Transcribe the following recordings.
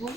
Sonra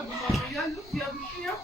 bana ya yok ya bir şey yok.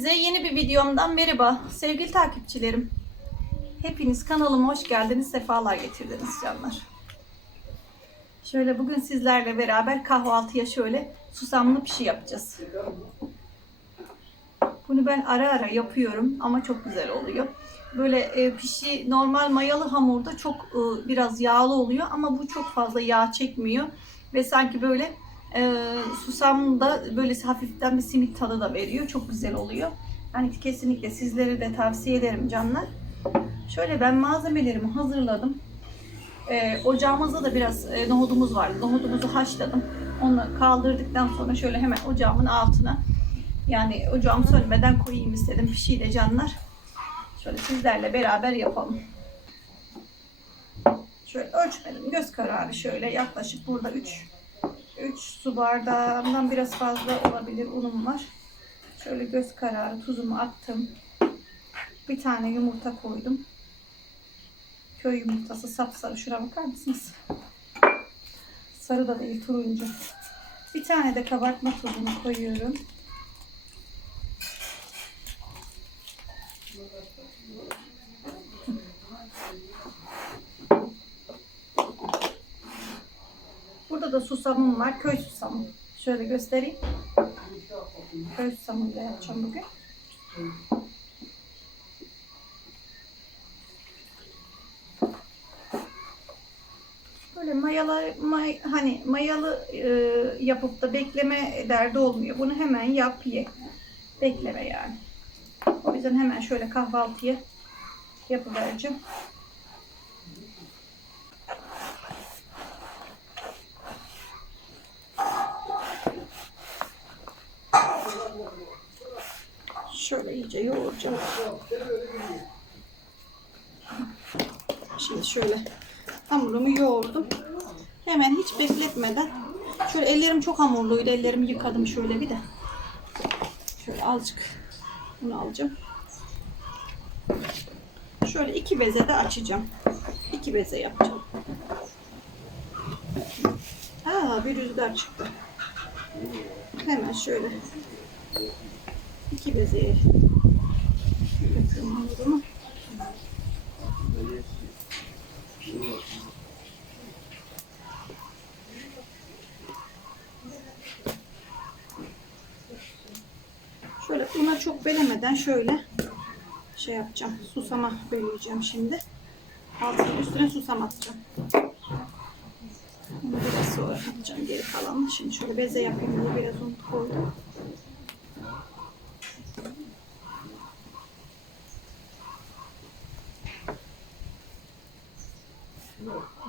Hepinize yeni bir videomdan merhaba sevgili takipçilerim. Hepiniz kanalıma hoş geldiniz, sefalar getirdiniz canlar. Şöyle bugün sizlerle beraber kahvaltıya şöyle susamlı pişi yapacağız. Bunu ben ara ara yapıyorum ama çok güzel oluyor. Böyle e, pişi normal mayalı hamurda çok e, biraz yağlı oluyor ama bu çok fazla yağ çekmiyor ve sanki böyle e, susam da böyle hafiften bir simit tadı da veriyor. Çok güzel oluyor. Yani kesinlikle sizlere de tavsiye ederim canlar. Şöyle ben malzemelerimi hazırladım. E, ocağımızda da biraz e, nohudumuz vardı. Nohudumuzu haşladım. Onu kaldırdıktan sonra şöyle hemen ocağımın altına yani ocağım sönmeden koyayım istedim pişiyle canlar. Şöyle sizlerle beraber yapalım. Şöyle ölçmedim. Göz kararı şöyle yaklaşık burada 3 3 su bardağından biraz fazla olabilir unum var. Şöyle göz kararı tuzumu attım. Bir tane yumurta koydum. Köy yumurtası sapsarı. Şuna bakar mısınız? Sarı da değil turuncu. Bir tane de kabartma tuzunu koyuyorum. Da susamım var. Köy susamı. Şöyle göstereyim. Köy susamıyla yapacağım bugün. Böyle mayalı, may, hani mayalı e, yapıp da bekleme derdi olmuyor. Bunu hemen yap ye. Bekleme yani. O yüzden hemen şöyle kahvaltıya yapıvereceğim. Şöyle iyice yoğuracağım. Şimdi şöyle hamurumu yoğurdum. Hemen hiç bekletmeden şöyle ellerim çok hamurluydu. Ellerimi yıkadım şöyle bir de. Şöyle azıcık bunu alacağım. Şöyle iki beze de açacağım. İki beze yapacağım. Aa bir rüzgar çıktı. Hemen şöyle iki bezeye. Şöyle una çok belemeden şöyle şey yapacağım. Susama beleyeceğim şimdi. Altına üstüne susam atacağım. Bunu biraz sonra atacağım geri kalanını. Şimdi şöyle beze yapayım diye biraz un koydum. No.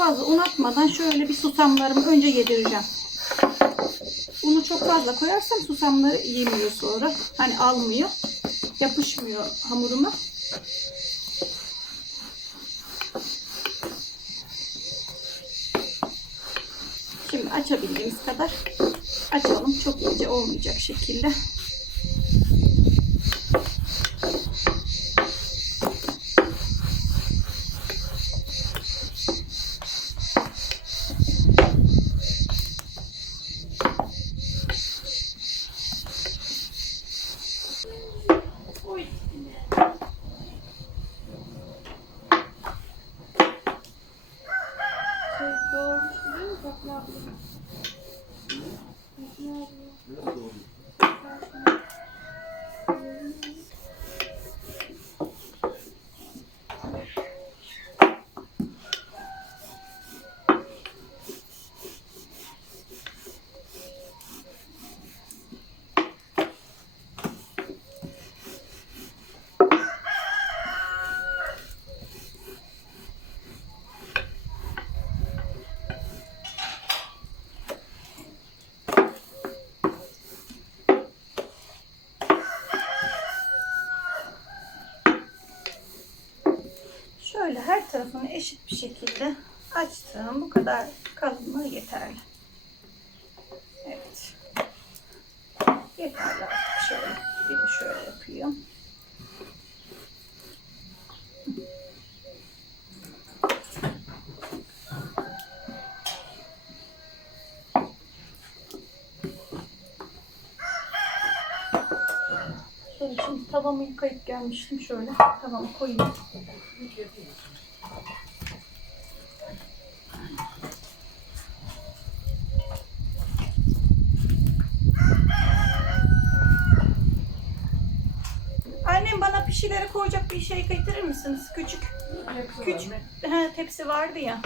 Fazla un atmadan şöyle bir susamlarımı önce yedireceğim. Unu çok fazla koyarsam susamları yemiyor sonra. Hani almıyor. Yapışmıyor hamuruma. Şimdi açabildiğimiz kadar açalım. Çok ince olmayacak şekilde. Tarafını eşit bir şekilde açtım. Bu kadar kalınlığı yeterli. Evet. Yeterli artık şöyle. Bir de şöyle yapıyorum. Şimdi tavamı yıkayıp gelmiştim. Şöyle tavamı koyayım. Bir şey getirir misiniz? Küçük. Küçük. He, tepsi vardı ya.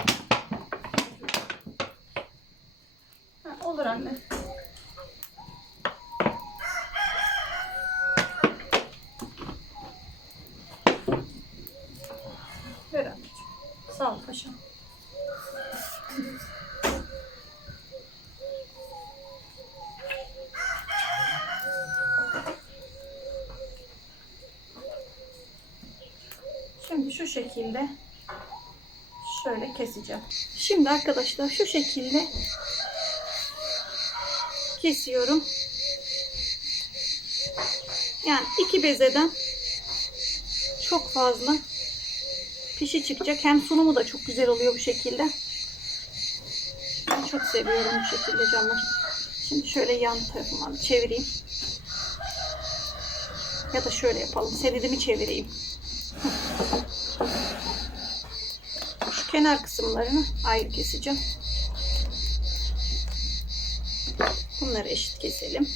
Ha, olur anne. Şekilde şöyle keseceğim. Şimdi arkadaşlar şu şekilde kesiyorum. Yani iki bezeden çok fazla pişi çıkacak. Hem sunumu da çok güzel oluyor bu şekilde. Ben çok seviyorum bu şekilde canlar. Şimdi şöyle yan tarafıma çevireyim. Ya da şöyle yapalım. Seridimi çevireyim. Kenar kısımlarını ayrı keseceğim. Bunları eşit keselim.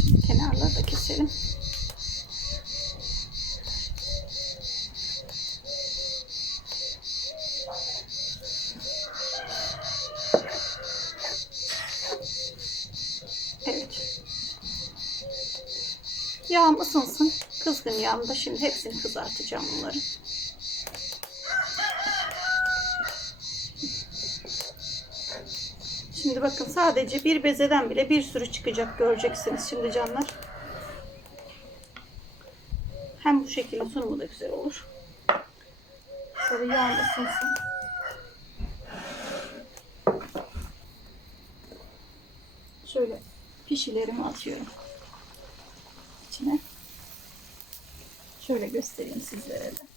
Şimdi kenarları da keselim. Evet. Yağım ısınsın. Kızgın yağımda şimdi hepsini kızartacağım bunları. Şimdi bakın sadece bir bezeden bile bir sürü çıkacak göreceksiniz şimdi canlar. Hem bu şekilde sunumu da güzel olur. Şöyle yağım ısınsın. Şöyle pişilerimi atıyorum. İçine. Şöyle göstereyim sizlere de.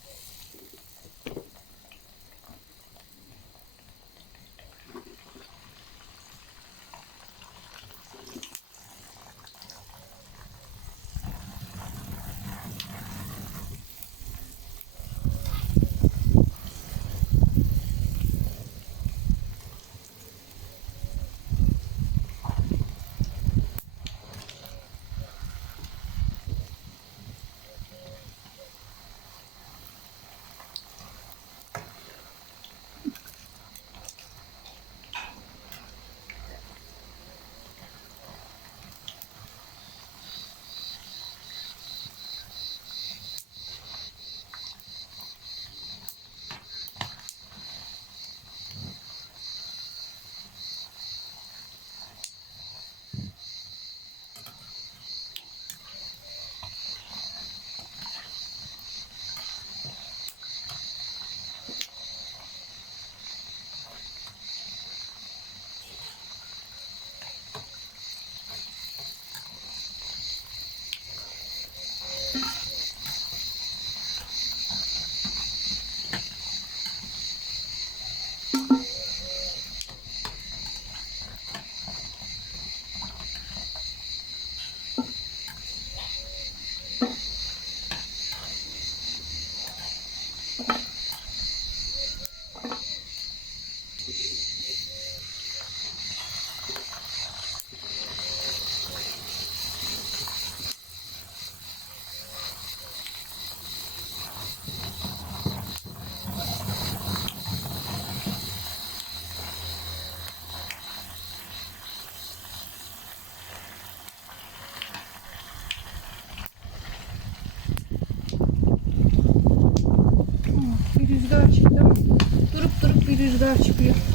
Rüzgar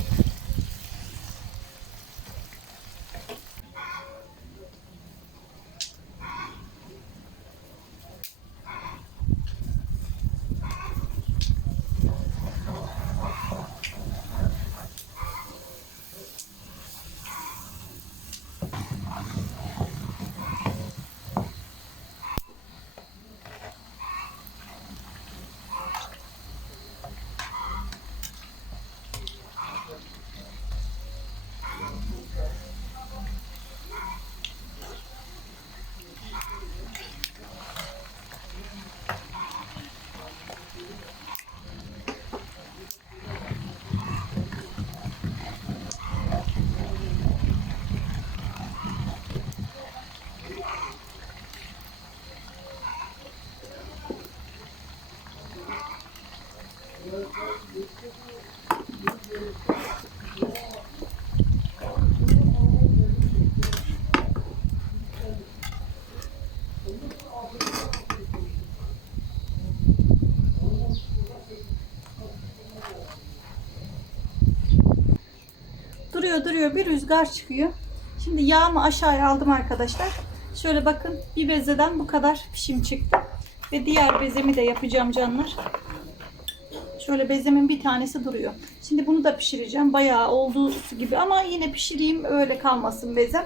duruyor bir rüzgar çıkıyor. Şimdi yağımı aşağıya aldım arkadaşlar. Şöyle bakın bir bezeden bu kadar pişim çıktı. Ve diğer bezemi de yapacağım canlar. Şöyle bezemin bir tanesi duruyor. Şimdi bunu da pişireceğim. Bayağı olduğu gibi ama yine pişireyim öyle kalmasın bezem.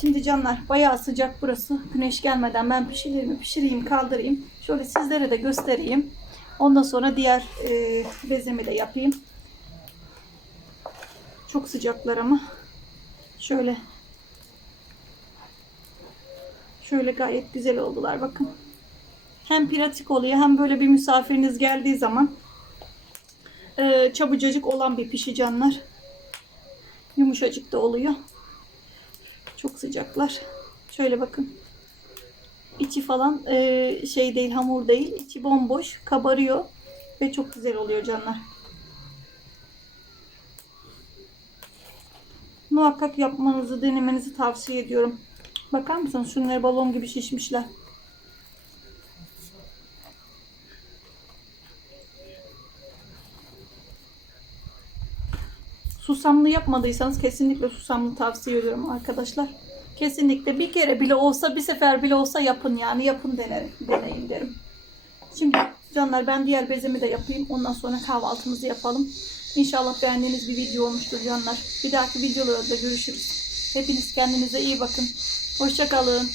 Şimdi canlar bayağı sıcak burası. Güneş gelmeden ben pişireyim, pişireyim, kaldırayım. Şöyle sizlere de göstereyim. Ondan sonra diğer e, bezemi de yapayım. Çok sıcaklar ama. Şöyle. Şöyle gayet güzel oldular bakın. Hem pratik oluyor hem böyle bir misafiriniz geldiği zaman e, çabucacık olan bir pişi canlar. Yumuşacık da oluyor. Çok sıcaklar. Şöyle bakın. İçi falan e, şey değil hamur değil. İçi bomboş kabarıyor. Ve çok güzel oluyor canlar. Muhakkak yapmanızı, denemenizi tavsiye ediyorum. Bakar mısınız? Şunlar balon gibi şişmişler. Susamlı yapmadıysanız kesinlikle susamlı tavsiye ediyorum arkadaşlar. Kesinlikle bir kere bile olsa, bir sefer bile olsa yapın yani. Yapın denerim, deneyin derim. Şimdi canlar ben diğer bezemi de yapayım. Ondan sonra kahvaltımızı yapalım. İnşallah beğendiğiniz bir video olmuştur canlar. Bir dahaki videolarda görüşürüz. Hepiniz kendinize iyi bakın. Hoşçakalın.